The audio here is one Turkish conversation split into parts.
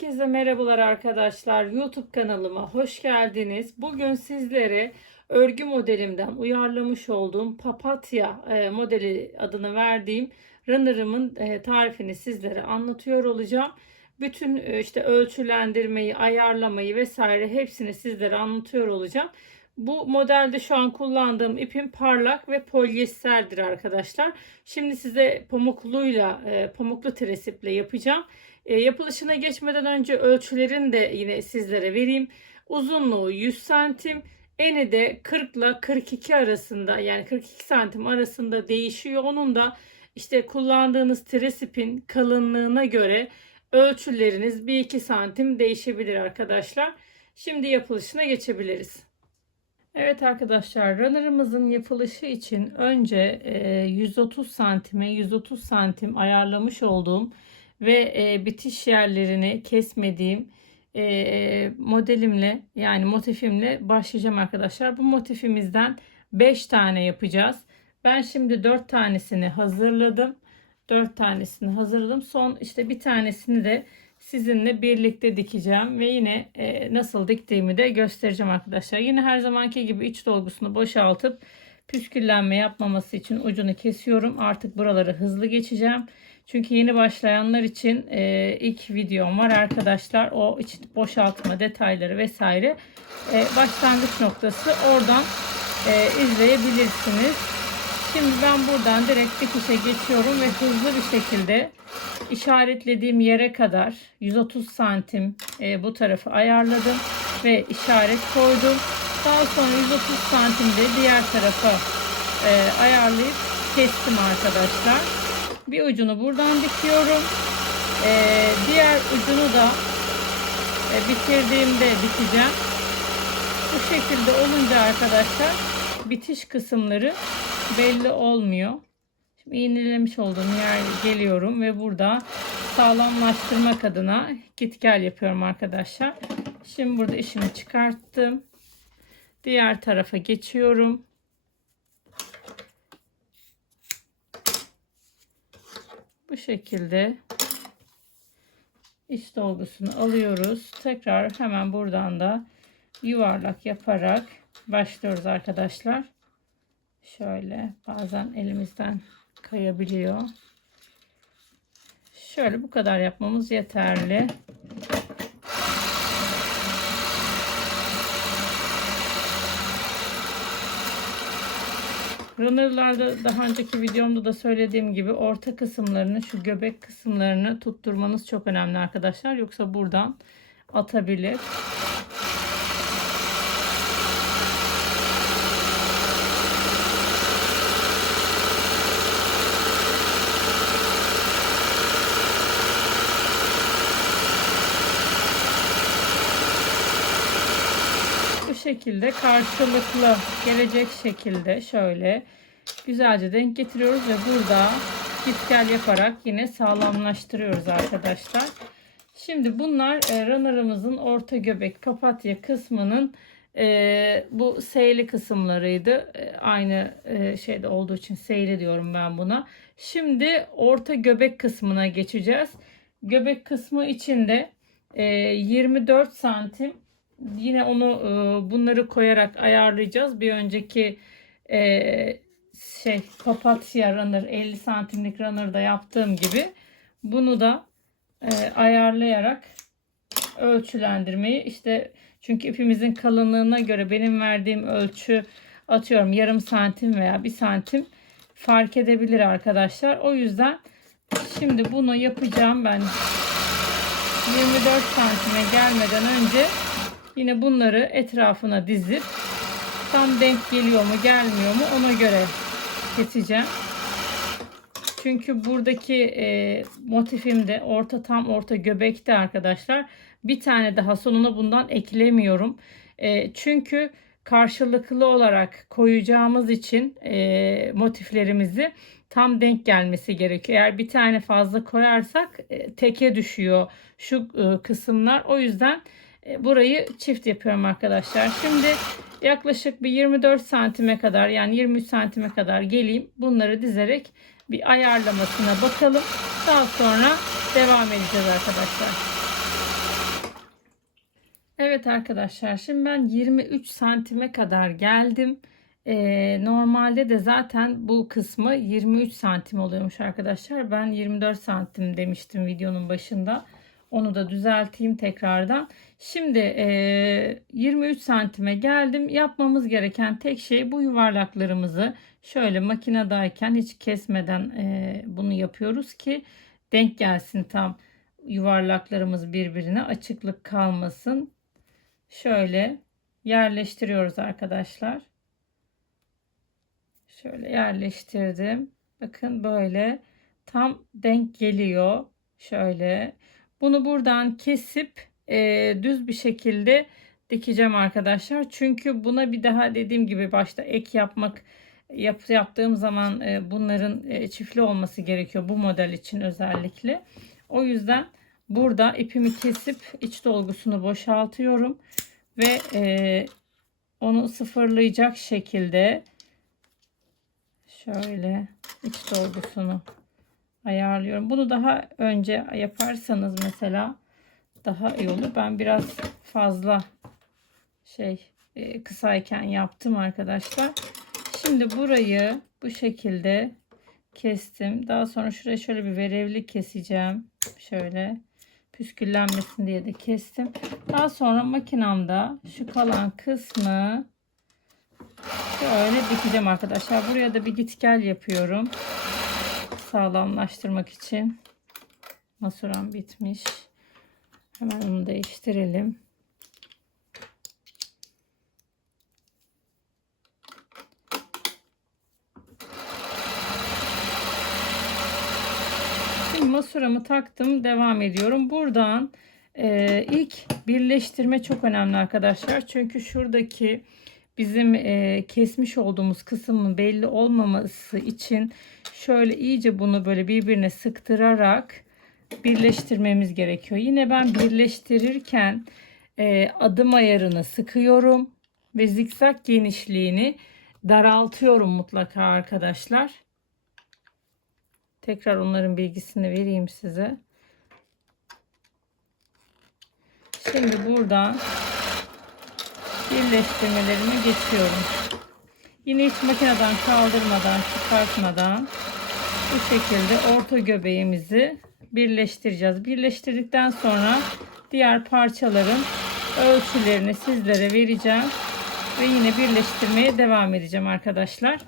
Herkese merhabalar arkadaşlar. YouTube kanalıma hoş geldiniz. Bugün sizlere örgü modelimden uyarlamış olduğum papatya e, modeli adını verdiğim runner'ımın e, tarifini sizlere anlatıyor olacağım. Bütün e, işte ölçülendirmeyi, ayarlamayı vesaire hepsini sizlere anlatıyor olacağım. Bu modelde şu an kullandığım ipim parlak ve polyesterdir arkadaşlar. Şimdi size pamukluyla, e, pamuklu tresiple yapacağım. E, yapılışına geçmeden önce ölçülerini de yine sizlere vereyim. Uzunluğu 100 santim, eni de 40 ile 42 arasında yani 42 santim arasında değişiyor. Onun da işte kullandığınız tresipin kalınlığına göre ölçüleriniz 1-2 santim değişebilir arkadaşlar. Şimdi yapılışına geçebiliriz. Evet arkadaşlar runner'ımızın yapılışı için önce e, 130 santime 130 santim ayarlamış olduğum ve e, bitiş yerlerini kesmediğim e, modelimle yani motifimle başlayacağım arkadaşlar. Bu motifimizden 5 tane yapacağız. Ben şimdi 4 tanesini hazırladım. 4 tanesini hazırladım. Son işte bir tanesini de sizinle birlikte dikeceğim ve yine e, nasıl diktiğimi de göstereceğim arkadaşlar. Yine her zamanki gibi iç dolgusunu boşaltıp püsküllenme yapmaması için ucunu kesiyorum. Artık buraları hızlı geçeceğim. Çünkü yeni başlayanlar için e, ilk videom var arkadaşlar. O iç boşaltma detayları vesaire e, başlangıç noktası oradan e, izleyebilirsiniz. Şimdi ben buradan direkt dikişe geçiyorum ve hızlı bir şekilde işaretlediğim yere kadar 130 santim e, bu tarafı ayarladım ve işaret koydum. Daha sonra 130 santimde diğer tarafa e, ayarlayıp kestim arkadaşlar. Bir ucunu buradan dikiyorum. E, diğer ucunu da bitirdiğimde dikeceğim. Bu şekilde olunca arkadaşlar bitiş kısımları belli olmuyor. Şimdi iğnelemiş olduğum yer geliyorum ve burada sağlamlaştırmak adına git gel yapıyorum arkadaşlar. Şimdi burada işimi çıkarttım. Diğer tarafa geçiyorum. Bu şekilde iç dolgusunu alıyoruz. Tekrar hemen buradan da yuvarlak yaparak başlıyoruz arkadaşlar. Şöyle bazen elimizden kayabiliyor. Şöyle bu kadar yapmamız yeterli. Runner'larda daha önceki videomda da söylediğim gibi orta kısımlarını şu göbek kısımlarını tutturmanız çok önemli arkadaşlar. Yoksa buradan atabilir. Şekilde karşılıklı gelecek şekilde şöyle güzelce denk getiriyoruz ve burada git gel yaparak yine sağlamlaştırıyoruz arkadaşlar. Şimdi bunlar e, runner'ımızın orta göbek papatya kısmının e, bu seyli kısımlarıydı. E, aynı e, şeyde olduğu için seyli diyorum ben buna. Şimdi orta göbek kısmına geçeceğiz. Göbek kısmı içinde e, 24 santim yine onu e, bunları koyarak ayarlayacağız. Bir önceki e, şey papatya runner 50 santimlik runner'da yaptığım gibi bunu da e, ayarlayarak ölçülendirmeyi işte çünkü ipimizin kalınlığına göre benim verdiğim ölçü atıyorum yarım santim veya bir santim fark edebilir arkadaşlar. O yüzden şimdi bunu yapacağım ben 24 santime gelmeden önce Yine bunları etrafına dizip tam denk geliyor mu gelmiyor mu ona göre keseceğim. Çünkü buradaki e, motifimde orta tam orta göbekte arkadaşlar. Bir tane daha sonuna bundan eklemiyorum. E, çünkü karşılıklı olarak koyacağımız için e, motiflerimizi tam denk gelmesi gerekiyor. Eğer bir tane fazla koyarsak e, teke düşüyor şu e, kısımlar. O yüzden burayı çift yapıyorum arkadaşlar. Şimdi yaklaşık bir 24 santime kadar yani 23 santime kadar geleyim. Bunları dizerek bir ayarlamasına bakalım. Daha sonra devam edeceğiz arkadaşlar. Evet arkadaşlar şimdi ben 23 santime kadar geldim. Ee, normalde de zaten bu kısmı 23 santim oluyormuş arkadaşlar. Ben 24 santim demiştim videonun başında. Onu da düzelteyim tekrardan. Şimdi e, 23 santime geldim. Yapmamız gereken tek şey bu yuvarlaklarımızı şöyle makinedayken hiç kesmeden e, bunu yapıyoruz ki denk gelsin tam yuvarlaklarımız birbirine açıklık kalmasın. Şöyle yerleştiriyoruz arkadaşlar. Şöyle yerleştirdim. Bakın böyle tam denk geliyor. Şöyle bunu buradan kesip e, düz bir şekilde dikeceğim arkadaşlar. Çünkü buna bir daha dediğim gibi başta ek yapmak yap, yaptığım zaman e, bunların e, çiftli olması gerekiyor bu model için özellikle. O yüzden burada ipimi kesip iç dolgusunu boşaltıyorum ve e, onu sıfırlayacak şekilde şöyle iç dolgusunu ayarlıyorum. Bunu daha önce yaparsanız mesela daha iyi olur. Ben biraz fazla şey e, kısayken yaptım arkadaşlar. Şimdi burayı bu şekilde kestim. Daha sonra şuraya şöyle bir verevli keseceğim. Şöyle püsküllenmesin diye de kestim. Daha sonra makinamda şu kalan kısmı şöyle dikeceğim arkadaşlar. Buraya da bir git gel yapıyorum. Sağlamlaştırmak için. Masuram bitmiş. Hemen onu değiştirelim. Şimdi masuramı taktım. Devam ediyorum. Buradan e, ilk birleştirme çok önemli arkadaşlar. Çünkü şuradaki bizim e, kesmiş olduğumuz kısmın belli olmaması için şöyle iyice bunu böyle birbirine sıktırarak birleştirmemiz gerekiyor. Yine ben birleştirirken e, adım ayarını sıkıyorum ve zikzak genişliğini daraltıyorum mutlaka arkadaşlar. Tekrar onların bilgisini vereyim size. Şimdi buradan birleştirmelerime geçiyorum. Yine hiç makineden kaldırmadan, çıkartmadan bu şekilde orta göbeğimizi birleştireceğiz. Birleştirdikten sonra diğer parçaların ölçülerini sizlere vereceğim ve yine birleştirmeye devam edeceğim arkadaşlar.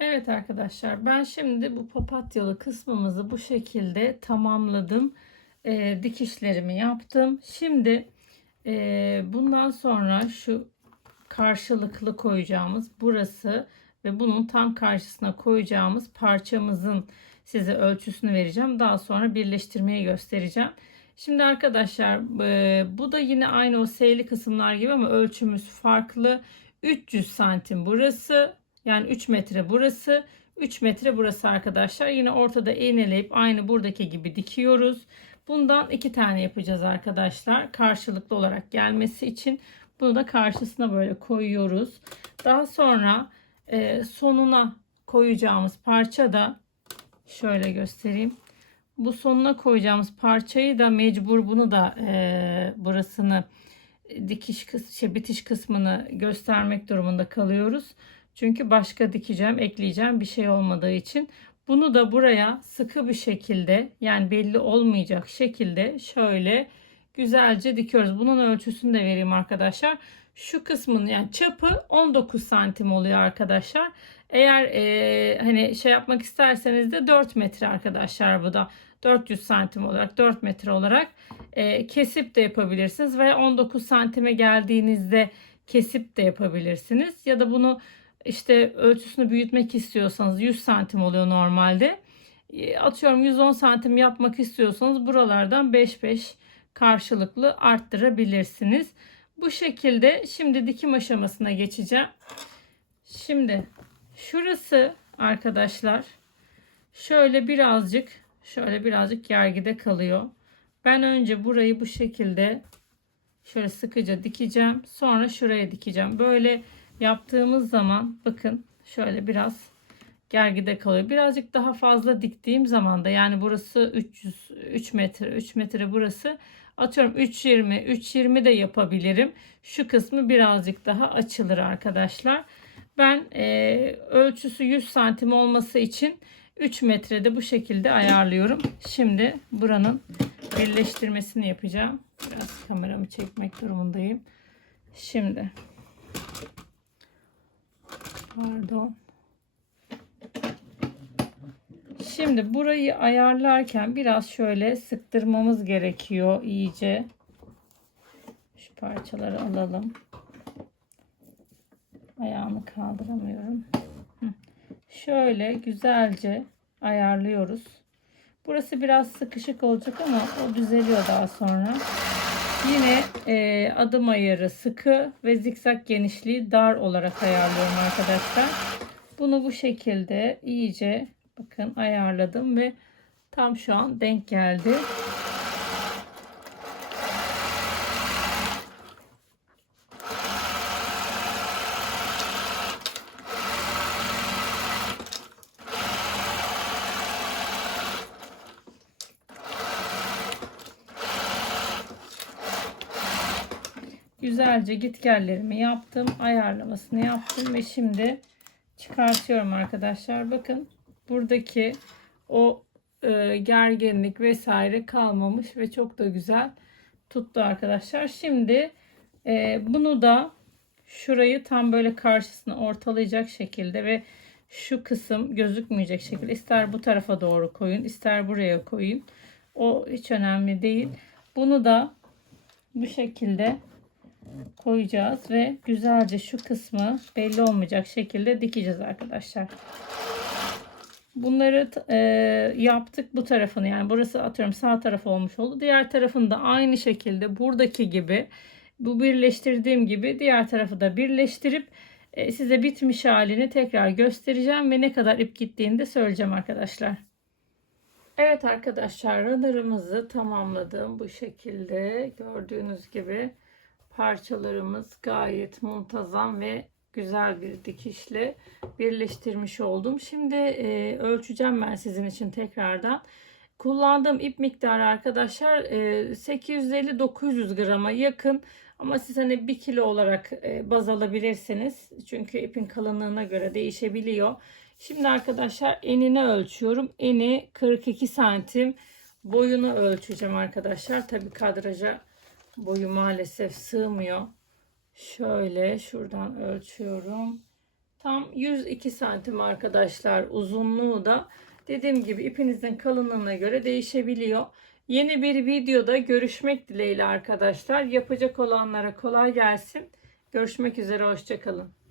Evet arkadaşlar ben şimdi bu papatyalı kısmımızı bu şekilde tamamladım. E, dikişlerimi yaptım. Şimdi e, bundan sonra şu karşılıklı koyacağımız burası ve bunun tam karşısına koyacağımız parçamızın size ölçüsünü vereceğim. Daha sonra birleştirmeyi göstereceğim. Şimdi arkadaşlar e, bu da yine aynı o seyli kısımlar gibi ama ölçümüz farklı. 300 santim burası yani 3 metre burası 3 metre burası arkadaşlar. Yine ortada iğneleyip aynı buradaki gibi dikiyoruz. Bundan iki tane yapacağız arkadaşlar. Karşılıklı olarak gelmesi için bunu da karşısına böyle koyuyoruz. Daha sonra e, sonuna koyacağımız parça da şöyle göstereyim. Bu sonuna koyacağımız parçayı da mecbur bunu da e, burasını dikiş kıs şey, bitiş kısmını göstermek durumunda kalıyoruz. Çünkü başka dikeceğim, ekleyeceğim bir şey olmadığı için bunu da buraya sıkı bir şekilde yani belli olmayacak şekilde şöyle güzelce dikiyoruz. Bunun ölçüsünü de vereyim arkadaşlar. Şu kısmın yani çapı 19 santim oluyor arkadaşlar. Eğer e, hani şey yapmak isterseniz de 4 metre arkadaşlar bu da 400 santim olarak 4 metre olarak e, kesip de yapabilirsiniz veya 19 santime geldiğinizde kesip de yapabilirsiniz ya da bunu işte ölçüsünü büyütmek istiyorsanız 100 santim oluyor normalde. E, atıyorum 110 santim yapmak istiyorsanız buralardan 5-5 karşılıklı arttırabilirsiniz. Bu şekilde şimdi dikim aşamasına geçeceğim. Şimdi şurası arkadaşlar şöyle birazcık şöyle birazcık gergide kalıyor. Ben önce burayı bu şekilde şöyle sıkıca dikeceğim. Sonra şuraya dikeceğim. Böyle yaptığımız zaman bakın şöyle biraz gergide kalıyor. Birazcık daha fazla diktiğim zaman da yani burası 300 3 metre 3 metre burası atıyorum 3.20 3.20 de yapabilirim. Şu kısmı birazcık daha açılır arkadaşlar. Ben e, ölçüsü 100 santim olması için 3 metrede bu şekilde ayarlıyorum. Şimdi buranın birleştirmesini yapacağım. Biraz kameramı çekmek durumundayım. Şimdi pardon. Şimdi burayı ayarlarken biraz şöyle sıktırmamız gerekiyor iyice. Şu parçaları alalım. Ayağımı kaldıramıyorum. Şöyle güzelce ayarlıyoruz. Burası biraz sıkışık olacak ama o düzeliyor daha sonra. Yine e, adım ayarı sıkı ve zikzak genişliği dar olarak ayarlıyorum arkadaşlar. Bunu bu şekilde iyice bakın ayarladım ve tam şu an denk geldi. Güzelce gitgellerimi yaptım. Ayarlamasını yaptım ve şimdi çıkartıyorum arkadaşlar. Bakın buradaki o e, gerginlik vesaire kalmamış ve çok da güzel tuttu arkadaşlar. Şimdi e, bunu da şurayı tam böyle karşısına ortalayacak şekilde ve şu kısım gözükmeyecek şekilde ister bu tarafa doğru koyun ister buraya koyun. O hiç önemli değil. Bunu da bu şekilde koyacağız ve güzelce şu kısmı belli olmayacak şekilde dikeceğiz arkadaşlar. Bunları e, yaptık bu tarafını yani burası atıyorum sağ taraf olmuş oldu. Diğer tarafını da aynı şekilde buradaki gibi bu birleştirdiğim gibi diğer tarafı da birleştirip e, size bitmiş halini tekrar göstereceğim ve ne kadar ip gittiğini de söyleyeceğim arkadaşlar. Evet arkadaşlar radarımızı tamamladım bu şekilde gördüğünüz gibi parçalarımız gayet muntazam ve güzel bir dikişle birleştirmiş oldum. Şimdi e, ölçeceğim ben sizin için tekrardan. Kullandığım ip miktarı arkadaşlar e, 850-900 grama yakın. Ama siz hani 1 kilo olarak e, baz alabilirsiniz. Çünkü ipin kalınlığına göre değişebiliyor. Şimdi arkadaşlar enini ölçüyorum. Eni 42 santim. Boyunu ölçeceğim arkadaşlar. Tabi kadraja boyu maalesef sığmıyor. Şöyle şuradan ölçüyorum. Tam 102 santim arkadaşlar uzunluğu da dediğim gibi ipinizin kalınlığına göre değişebiliyor. Yeni bir videoda görüşmek dileğiyle arkadaşlar. Yapacak olanlara kolay gelsin. Görüşmek üzere hoşçakalın.